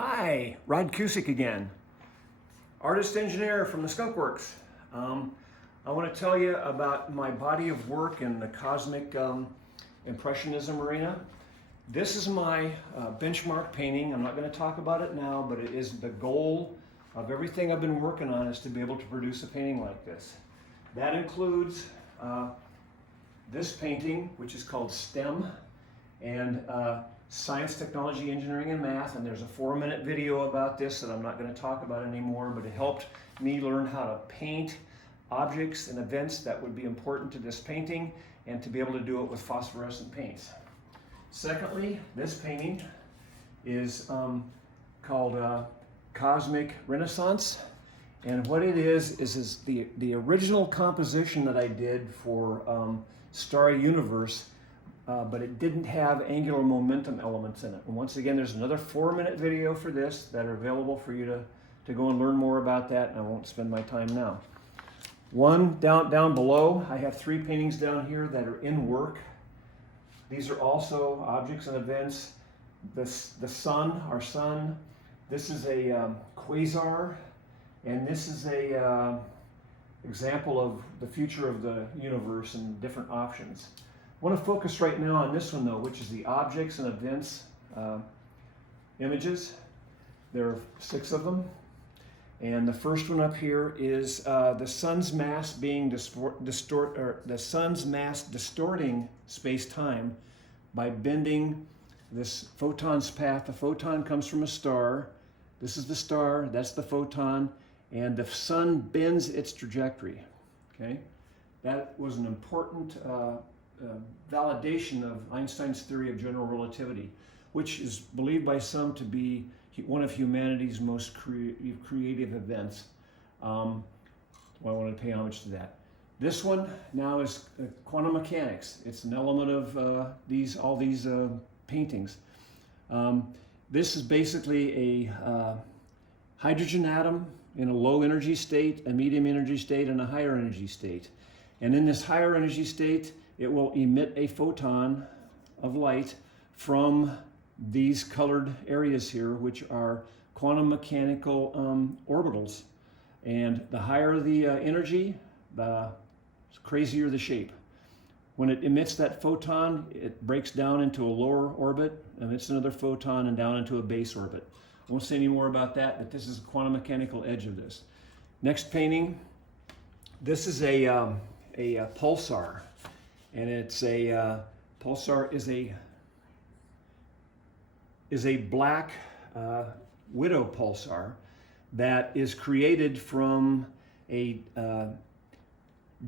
Hi, Rod Cusick again, artist engineer from the Skunk Works. I want to tell you about my body of work in the cosmic impressionism arena. This is my benchmark painting. I'm not going to talk about it now, but it is the goal of everything I've been working on is to be able to produce a painting like this. That includes this painting, which is called STEM, and Science, Technology, Engineering, and Math, and there's a 4-minute video about this that I'm not going to talk about anymore, but it helped me learn how to paint objects and events that would be important to this painting and to be able to do it with phosphorescent paints. Secondly, this painting is called Cosmic Renaissance, and what it is the original composition that I did for Starry Universe, but it didn't have angular momentum elements in it. And once again, there's another 4-minute video for this that are available for you to go and learn more about that, and I won't spend my time now. One down below, I have 3 paintings down here that are in work. These are also objects and events. The sun, our sun. This is a quasar, and this is a example of the future of the universe and different options. I want to focus right now on this one though, which is the objects and events images. There are 6 of them. And the first one up here is the sun's mass being the sun's mass distorting space-time by bending this photon's path. The photon comes from a star. This is the star, that's the photon, and the sun bends its trajectory. Okay, that was an important validation of Einstein's theory of general relativity, which is believed by some to be one of humanity's most creative events. Well, I want to pay homage to that. This one now is quantum mechanics. It's an element of all these paintings. This is basically a hydrogen atom in a low energy state, a medium energy state, and a higher energy state. And in this higher energy state, it will emit a photon of light from these colored areas here, which are quantum mechanical orbitals. And the higher the energy, the crazier the shape. When it emits that photon, it breaks down into a lower orbit, emits another photon, and down into a base orbit. I won't say any more about that, but this is the quantum mechanical edge of this. Next painting, this is a pulsar, and it's a pulsar is a black widow pulsar that is created from a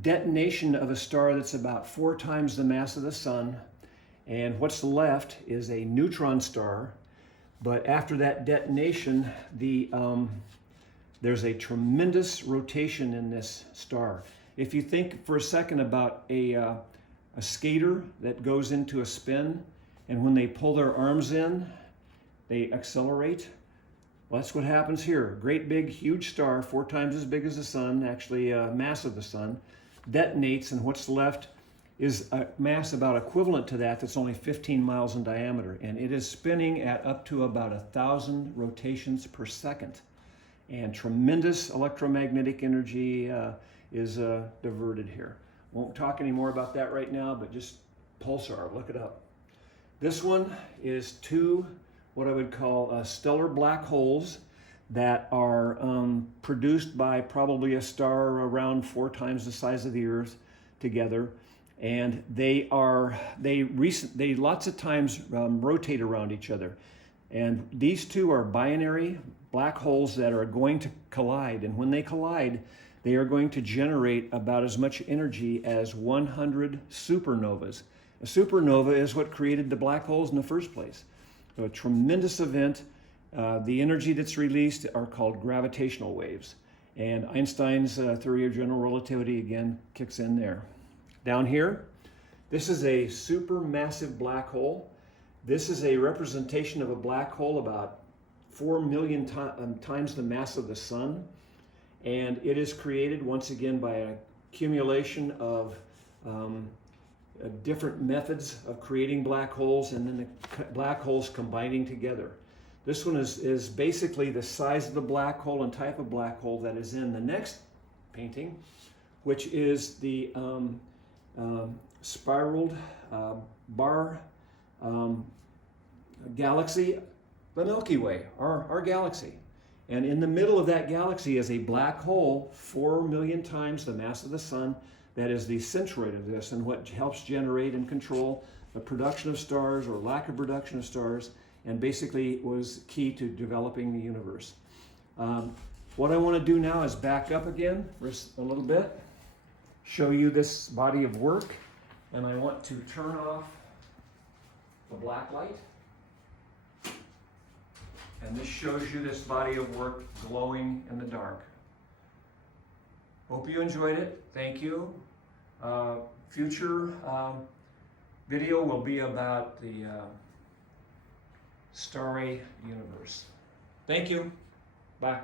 detonation of a star that's about 4 times the mass of the sun, and what's left is a neutron star. But after that detonation, there's a tremendous rotation in this star. If you think for a second about a skater that goes into a spin, and when they pull their arms in, they accelerate. Well, that's what happens here. Great big, huge star, 4 times as big as the sun, actually mass of the sun, detonates, and what's left is a mass about equivalent to that's only 15 miles in diameter, and it is spinning at up to about 1,000 rotations per second. And tremendous electromagnetic energy is diverted here. Won't talk any more about that right now, but just pulsar, look it up. This one is 2 what I would call stellar black holes that are produced by probably a star around 4 times the size of the Earth together, and they lots of times rotate around each other. And these 2 are binary black holes that are going to collide, and when they collide, they are going to generate about as much energy as 100 supernovas. A supernova is what created the black holes in the first place. So a tremendous event. The energy that's released are called gravitational waves. And Einstein's theory of general relativity again kicks in there. Down here, this is a supermassive black hole. This is a representation of a black hole about 4 million times the mass of the sun. And it is created once again by an accumulation of different methods of creating black holes, and then the black holes combining together. This one is basically the size of the black hole and type of black hole that is in the next painting, which is the spiraled bar galaxy, the Milky Way, our galaxy. And in the middle of that galaxy is a black hole 4 million times the mass of the sun that is the centroid of this and what helps generate and control the production of stars or lack of production of stars, and basically was key to developing the universe. What I want to do now is back up again for a little bit, show you this body of work, and I want to turn off the black light. And this shows you this body of work glowing in the dark. Hope you enjoyed it. Thank you. Future video will be about the starry universe. Thank you. Bye.